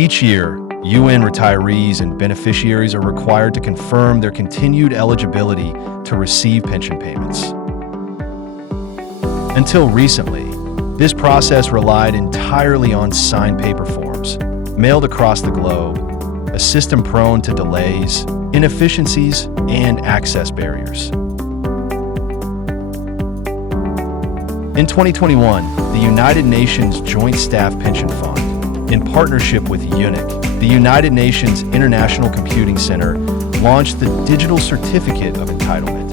Each year, UN retirees and beneficiaries are required to confirm their continued eligibility to receive pension payments. Until recently, this process relied entirely on signed paper forms, mailed across the globe, a system prone to delays, inefficiencies, and access barriers. In 2021, the United Nations Joint Staff Pension Fund, in partnership with UNICC, the United Nations International Computing Center, launched the Digital Certificate of Entitlement.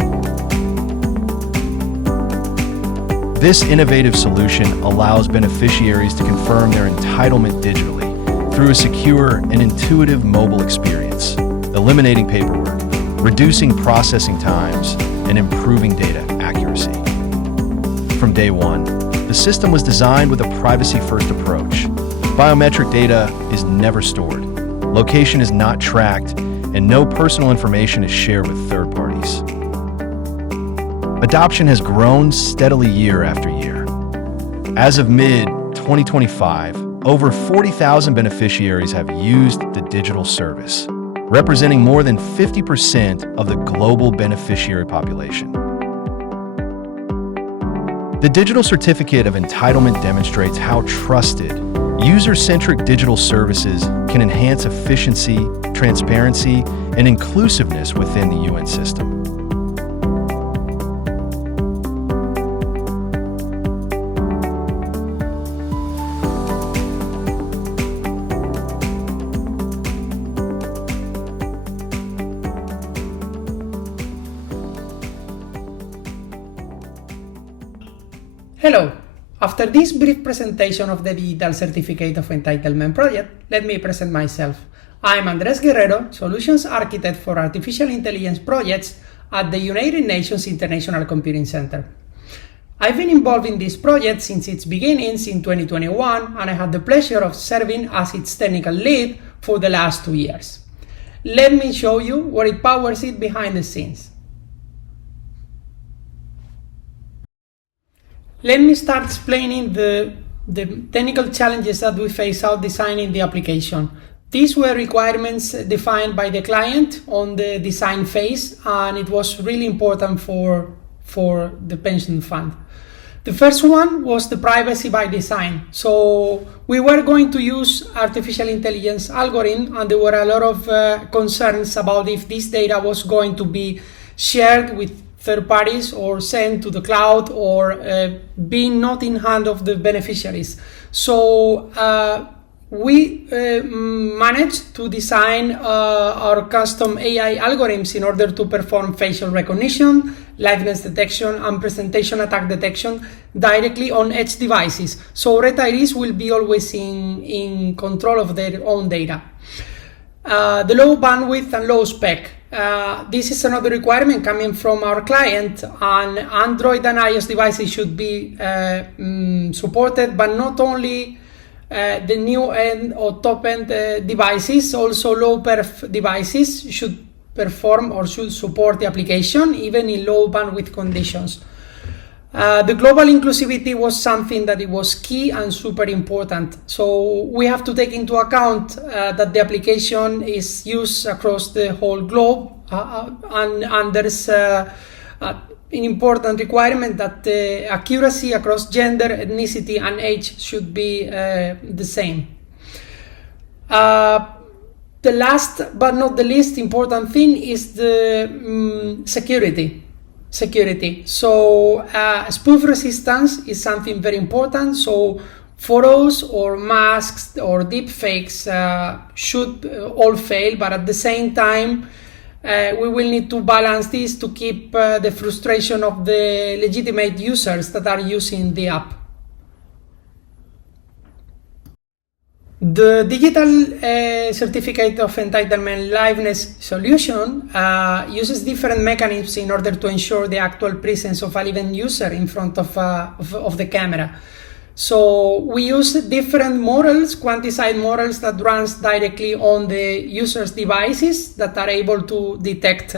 This innovative solution allows beneficiaries to confirm their entitlement digitally through a secure and intuitive mobile experience, eliminating paperwork, reducing processing times, and improving data accuracy. From day one, the system was designed with a privacy-first approach. Biometric data is never stored, location is not tracked, and no personal information is shared with third parties. Adoption has grown steadily year after year. As of mid-2025, over 40,000 beneficiaries have used the digital service, representing more than 50% of the global beneficiary population. The Digital Certificate of Entitlement demonstrates how trusted, user-centric digital services can enhance efficiency, transparency, and inclusiveness within the UN system. Hello! After this brief presentation of the Digital Certificate of Entitlement project, let me present myself. I'm Andrés Guerrero, Solutions Architect for Artificial Intelligence projects at the United Nations International Computing Center. I've been involved in this project since its beginnings in 2021, and I had the pleasure of serving as its technical lead for the last 2 years. Let me show you what it powers it behind the scenes. Let me start explaining the technical challenges that we face out designing the application. These were requirements defined by the client on the design phase, and it was really important for the pension fund. The first one was the privacy by design. So we were going to use artificial intelligence algorithm, and there were a lot of concerns about if this data was going to be shared with third parties or sent to the cloud or being not in hand of the beneficiaries. So we managed to design our custom AI algorithms in order to perform facial recognition, liveness detection, and presentation attack detection directly on edge devices. So retirees will be always in control of their own data. The low bandwidth and low spec. This is another requirement coming from our client, and Android and iOS devices should be supported, but not only the new end or top end devices, also low perf devices should perform or should support the application even in low bandwidth conditions. The global inclusivity was something that it was key and super important. So we have to take into account that the application is used across the whole globe, and there is an important requirement that the accuracy across gender, ethnicity, and age should be the same. The last but not the least important thing is the security. So spoof resistance is something very important. So photos or masks or deep fakes should all fail, but at the same time we will need to balance this to keep the frustration of the legitimate users that are using the app. The Digital Certificate of Entitlement liveness solution uses different mechanisms in order to ensure the actual presence of a living user in front of the camera. So we use different models, quantified models that runs directly on the user's devices that are able to detect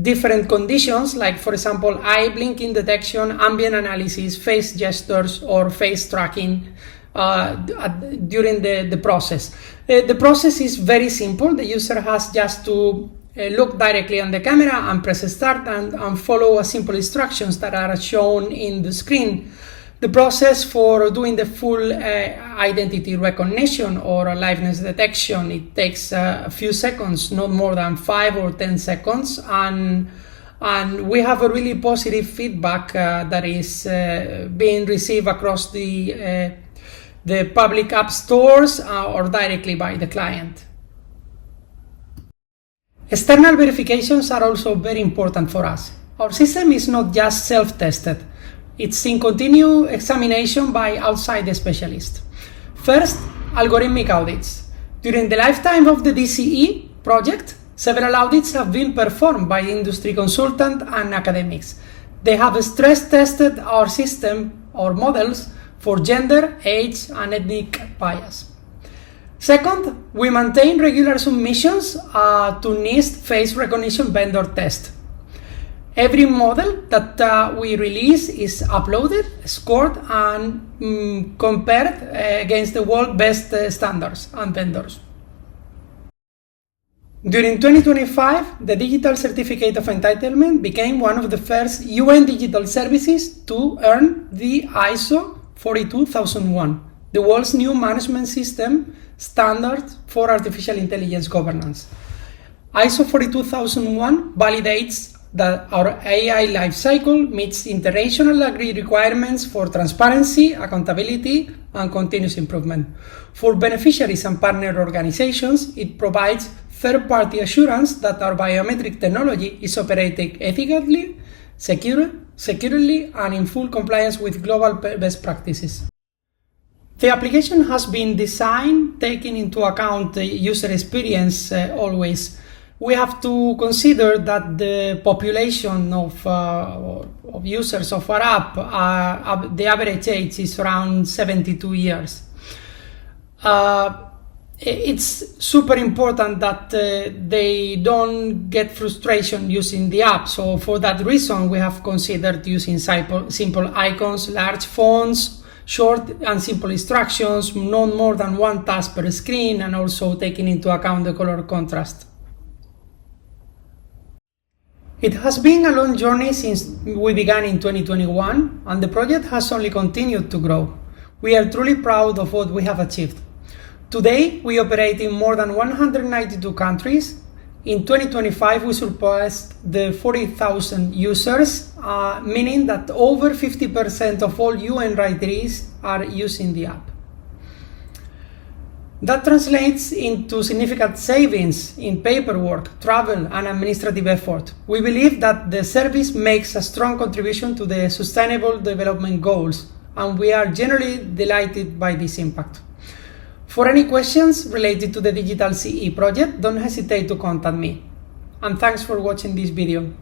different conditions, like for example, eye blinking detection, ambient analysis, face gestures, or face tracking, during the process. The process is very simple. The user has just to look directly on the camera and press start and follow a simple instructions that are shown in the screen. The process for doing the full identity recognition or liveness detection, it takes a few seconds, not more than 5 or 10 seconds, and we have a really positive feedback that is being received across the public app stores or directly by the client. External verifications are also very important for us. Our system is not just self-tested. It's in continuous examination by outside specialists. First, algorithmic audits. During the lifetime of the DCE project, several audits have been performed by industry consultants and academics. They have stress-tested our system or models for gender, age, and ethnic bias. Second, we maintain regular submissions to NIST face recognition vendor test. Every model that we release is uploaded, scored, and compared against the world's best standards and vendors. During 2025, the Digital Certificate of Entitlement became one of the first UN digital services to earn the ISO 42001, the world's new management system standard for artificial intelligence governance. ISO 42001 validates that our AI lifecycle meets international agreed requirements for transparency, accountability, and continuous improvement. For beneficiaries and partner organizations, it provides third-party assurance that our biometric technology is operating ethically, securely, and in full compliance with global best practices. The application has been designed taking into account the user experience always. We have to consider that the population of users of our app, the average age is around 72 years. It's super important that they don't get frustration using the app. So for that reason, we have considered using simple icons, large fonts, short and simple instructions, not more than one task per screen, and also taking into account the color contrast. It has been a long journey since we began in 2021, and the project has only continued to grow. We are truly proud of what we have achieved. Today, we operate in more than 192 countries. In 2025, we surpassed the 40,000 users, meaning that over 50% of all UN retirees are using the app. That translates into significant savings in paperwork, travel, and administrative effort. We believe that the service makes a strong contribution to the Sustainable Development Goals, and we are generally delighted by this impact. For any questions related to the Digital CE project, don't hesitate to contact me. And thanks for watching this video.